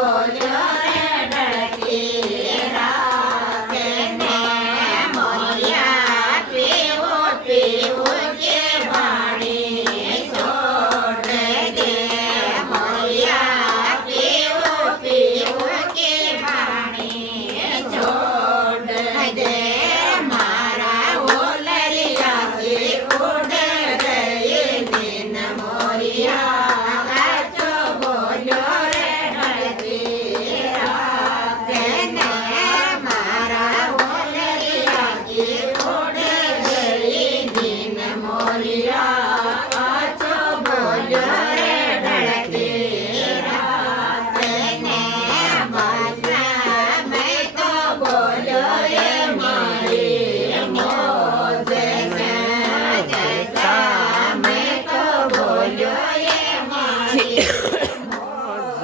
બોલ્યો રે ઢળતી રાતે ને મોરિયા પીવું પીવું કે પાણી છોડ દે મોરિયા પીવું પીવું કે પાણી છોડ દે મારા ઓલરિયાથી ઉડ ગઈ દિન મોરિયા આજો બોલ્યો રે ઢળતી રાતે ને મારા ઓલરિયાથી ઉડ ગઈ દિન મોરિયા આજો બોલ્યો રે ઢળતી રાતે ને બાદલા મેં તો બોલ્યો એ મારી મોજ છે જતા મેં તો બોલ્યો એ મારી મોજ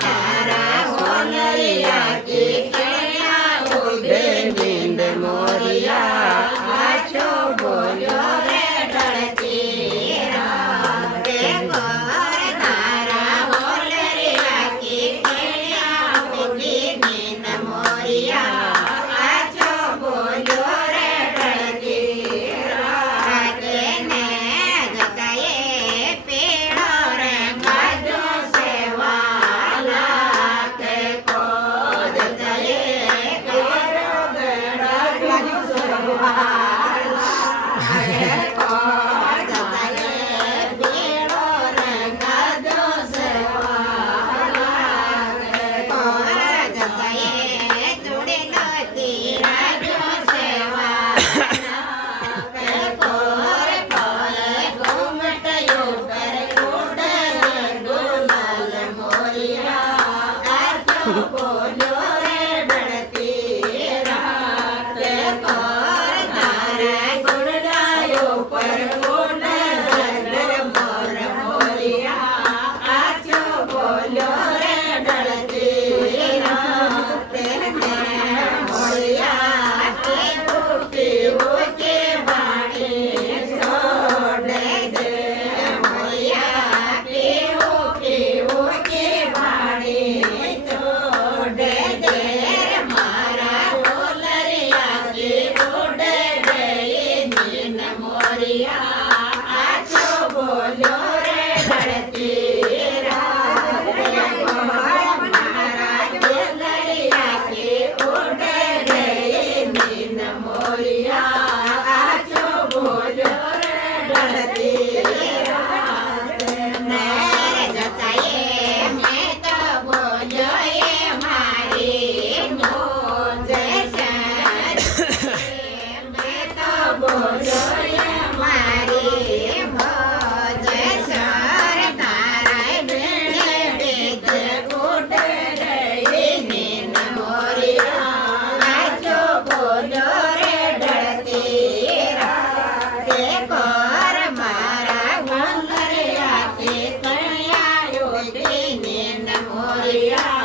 તારા ઓલરિયાથી કળિયા ઉડે નીંદ મોરિયા આછો બોલ્યો રે ઢળતી રાતે ઘર તારા ઓલરિયાથી કળિયા ઉડે નીંદ મોરિયા આછો બોલ્યો રે ઢળતી રાતે ને જતાએ પેડો રંગાજો સેવાલા કે કો જતાએ પેડો રંગાજો સેવાલા કે કો જતાએ પેડો રંગાજો સેવાલા કે કો જતાએ જોડે નથી રાજો સેવાલા કે કોર કોરે ઘૂમટયો પર ઉડે ગુલાલ મોરિયા આજો બોલ્યો રે ઢળતી રાતે કોર તારા ગુરડાયો પર ઉડે મોર મોરિયા આજો બોલ્યો રે ઢળતી રાતે ને મોરિયા પીવું પીવું કે પાણી છોડ દે મોરિયા પીવું પીવું કે પાણી છોડ દે મારા ઓલરિયાથી ઉડ ગઈ નીંદ મોરિયા આછો બોલ્યો રે ઢળતી રાતે મારા ઓલરિયાથી ઉડ ગઈ નીંદ મોરિયા આછો બોલ્યો રે ઢળતી રાતે ને જતાએ મેં તો બોલ્યો એ મારી મોજ છે મેં તો બોલ્યો એ મારી મોજ સર તારા બેડે બેદ ઉડ ગઈ નીંદ મોરિયા આજો બોલ્યો રે ઢળતી રાતે કોર મારા ઓલરિયાથી કળિયા ઉડી નીંદ મોરિયા